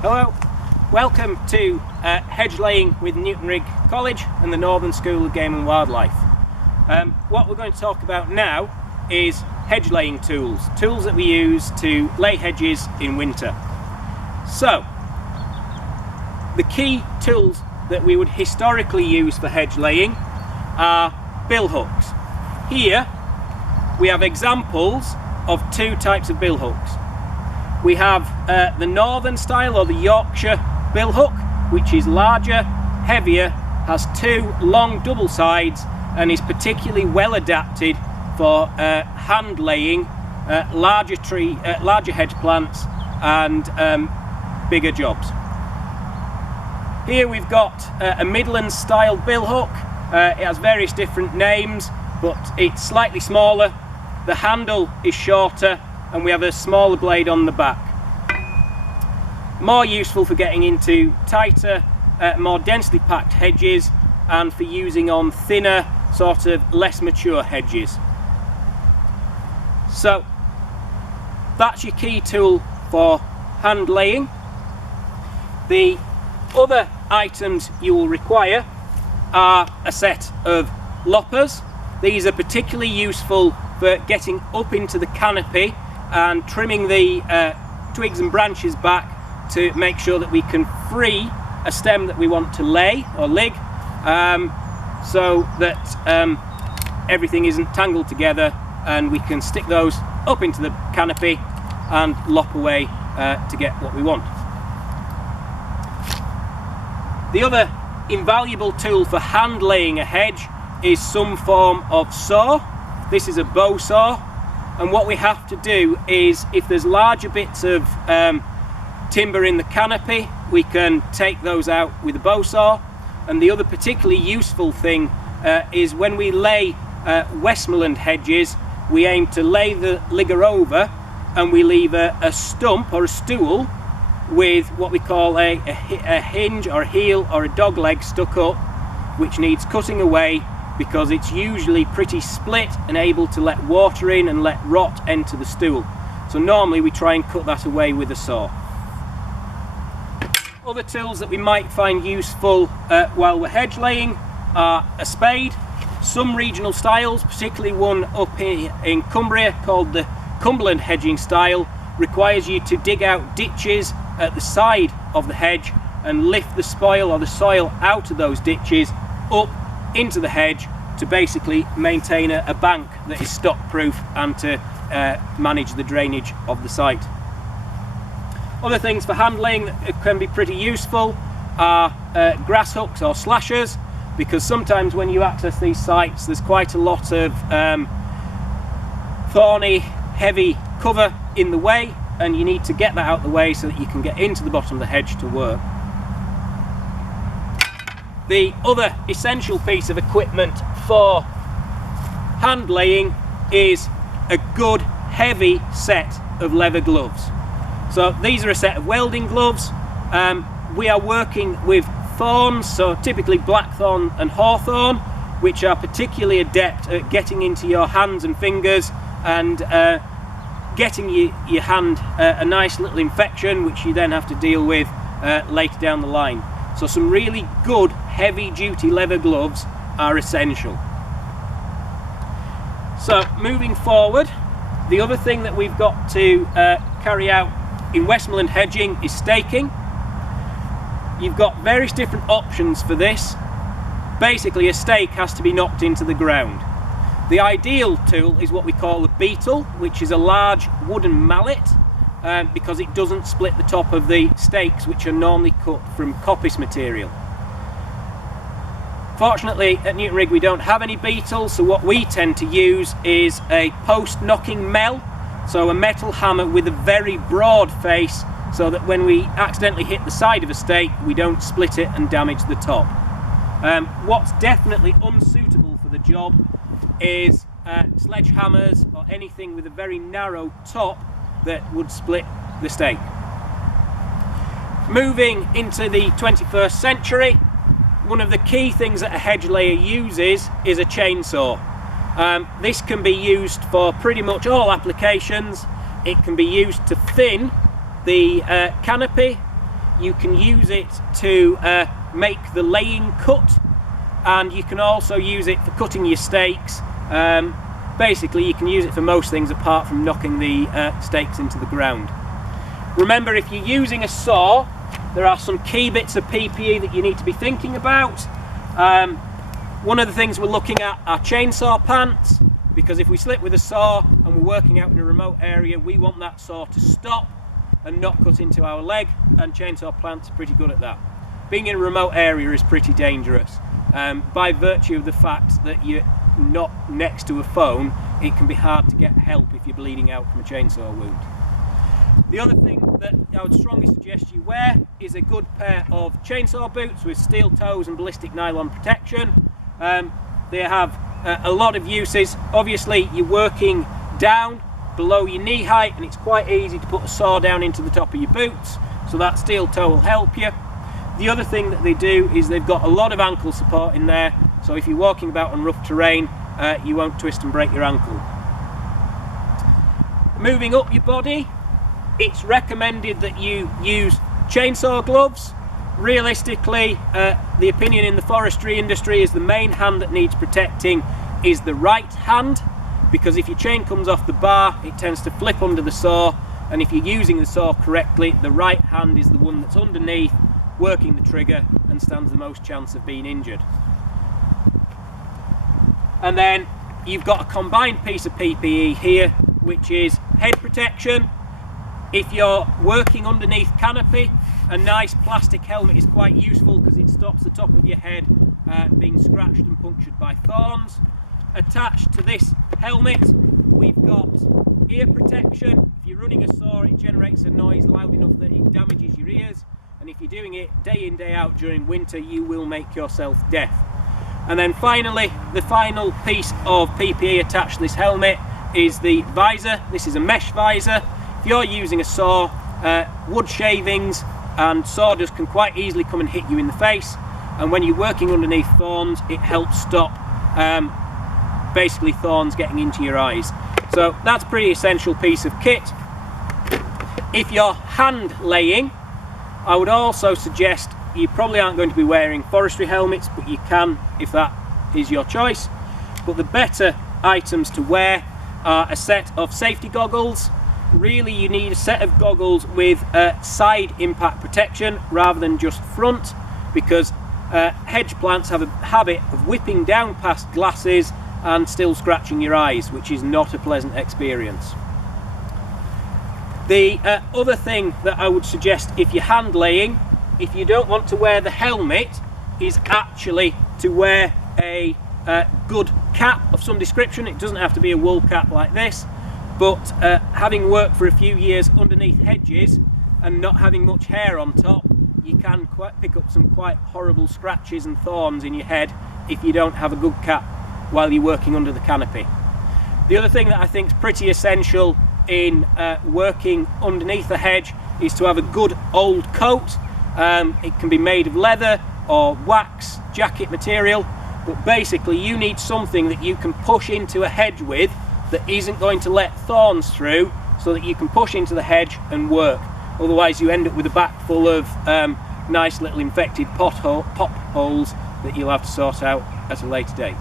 Hello, welcome to hedge laying with Newtonrigg College and the Northern School of Game and Wildlife. What we're going to talk about now is hedge laying tools that we use to lay hedges in winter. So, the key tools that we would historically use for hedge laying are bill hooks. Here we have examples of two types of bill hooks. We have the northern style, or the Yorkshire bill hook, which is larger, heavier, has two long double sides and is particularly well adapted for hand laying larger hedge plants and bigger jobs. Here we've got a Midland style bill hook. It has various different names, but it's slightly smaller, the handle is shorter, and we have a smaller blade on the back. More useful for getting into tighter, more densely packed hedges, and for using on thinner, sort of less mature hedges. So that's your key tool for hand laying. The other items you will require are a set of loppers. These are particularly useful for getting up into the canopy and trimming the twigs and branches back to make sure that we can free a stem that we want to lay or lig, so that everything isn't tangled together, and we can stick those up into the canopy and lop away to get what we want. The other invaluable tool for hand laying a hedge is some form of saw. This is a bow saw, and what we have to do is, if there's larger bits of timber in the canopy, we can take those out with a bow saw. And the other particularly useful thing is when we lay Westmoreland hedges, we aim to lay the ligger over and we leave a stump or a stool with what we call a hinge or a heel or a dog leg stuck up, which needs cutting away because it's usually pretty split and able to let water in and let rot enter the stool. So normally we try and cut that away with a saw. Other tools that we might find useful while we're hedge laying are a spade. Some regional styles, particularly one up here in Cumbria called the Cumberland hedging style, requires you to dig out ditches at the side of the hedge and lift the spoil or the soil out of those ditches up into the hedge to basically maintain a bank that is stock proof and to manage the drainage of the site. Other things for hand laying that can be pretty useful are grass hooks or slashers, because sometimes when you access these sites there's quite a lot of thorny, heavy cover in the way, and you need to get that out of the way so that you can get into the bottom of the hedge to work. The other essential piece of equipment for hand laying is a good heavy set of leather gloves. So these are a set of welding gloves. We are working with thorns, so typically blackthorn and hawthorn, which are particularly adept at getting into your hands and fingers and getting your hand a nice little infection, which you then have to deal with later down the line. So some really good heavy duty leather gloves are essential. So moving forward, the other thing that we've got to carry out in Westmoreland hedging is staking. You've got various different options for this. Basically a stake has to be knocked into the ground. The ideal tool is what we call a Beetle, which is a large wooden mallet, because it doesn't split the top of the stakes, which are normally cut from coppice material. Fortunately at Newtonrigg we don't have any Beetles, so what we tend to use is a post knocking mel, so a metal hammer with a very broad face, so that when we accidentally hit the side of a stake we don't split it and damage the top. What's definitely unsuitable for the job is sledgehammers or anything with a very narrow top that would split the stake. Moving into the 21st century, one of the key things that a hedge layer uses is a chainsaw. This can be used for pretty much all applications. It can be used to thin the canopy. you can use it to make the laying cut, and you can also use it for cutting your stakes. Basically you can use it for most things apart from knocking the stakes into the ground. Remember, if you're using a saw, there are some key bits of PPE that you need to be thinking about. One of the things we're looking at are chainsaw pants, because if we slip with a saw and we're working out in a remote area, we want that saw to stop and not cut into our leg, and chainsaw pants are pretty good at that. Being in a remote area is pretty dangerous. By virtue of the fact that you're not next to a phone, it can be hard to get help if you're bleeding out from a chainsaw wound. The other thing that I would strongly suggest you wear is a good pair of chainsaw boots with steel toes and ballistic nylon protection. They have a lot of uses. Obviously you're working down below your knee height, and it's quite easy to put a saw down into the top of your boots, so that steel toe will help you. The other thing that they do is they've got a lot of ankle support in there, so if you're walking about on rough terrain, you won't twist and break your ankle. Moving up your body, it's recommended that you use chainsaw gloves. Realistically, the opinion in the forestry industry is the main hand that needs protecting is the right hand, because if your chain comes off the bar, it tends to flip under the saw, and if you're using the saw correctly, the right hand is the one that's underneath, working the trigger, and stands the most chance of being injured. And then you've got a combined piece of PPE here, which is head protection. If you're working underneath canopy, a nice plastic helmet is quite useful because it stops the top of your head being scratched and punctured by thorns. Attached to this helmet, we've got ear protection. If you're running a saw, it generates a noise loud enough that it damages your ears, and if you're doing it day in, day out during winter, you will make yourself deaf. And then finally, the final piece of PPE attached to this helmet is the visor. This is a mesh visor. If you're using a saw, wood shavings and sawdust can quite easily come and hit you in the face, and when you're working underneath thorns, it helps stop basically thorns getting into your eyes. So that's a pretty essential piece of kit. If you're hand laying, I would also suggest you probably aren't going to be wearing forestry helmets, but you can if that is your choice. But the better items to wear are a set of safety goggles. Really, you need a set of goggles with side impact protection rather than just front, because hedge plants have a habit of whipping down past glasses and still scratching your eyes, which is not a pleasant experience. The other thing that I would suggest if you're hand laying, if you don't want to wear the helmet, is actually to wear a good cap of some description. It doesn't have to be a wool cap like this, but having worked for a few years underneath hedges and not having much hair on top, you can pick up some quite horrible scratches and thorns in your head if you don't have a good cap while you're working under the canopy. The other thing that I think is pretty essential in working underneath the hedge is to have a good old coat. It can be made of leather or wax jacket material, but basically you need something that you can push into a hedge with that isn't going to let thorns through, so that you can push into the hedge and work. Otherwise you end up with a back full of nice little infected pot holes that you'll have to sort out at a later date.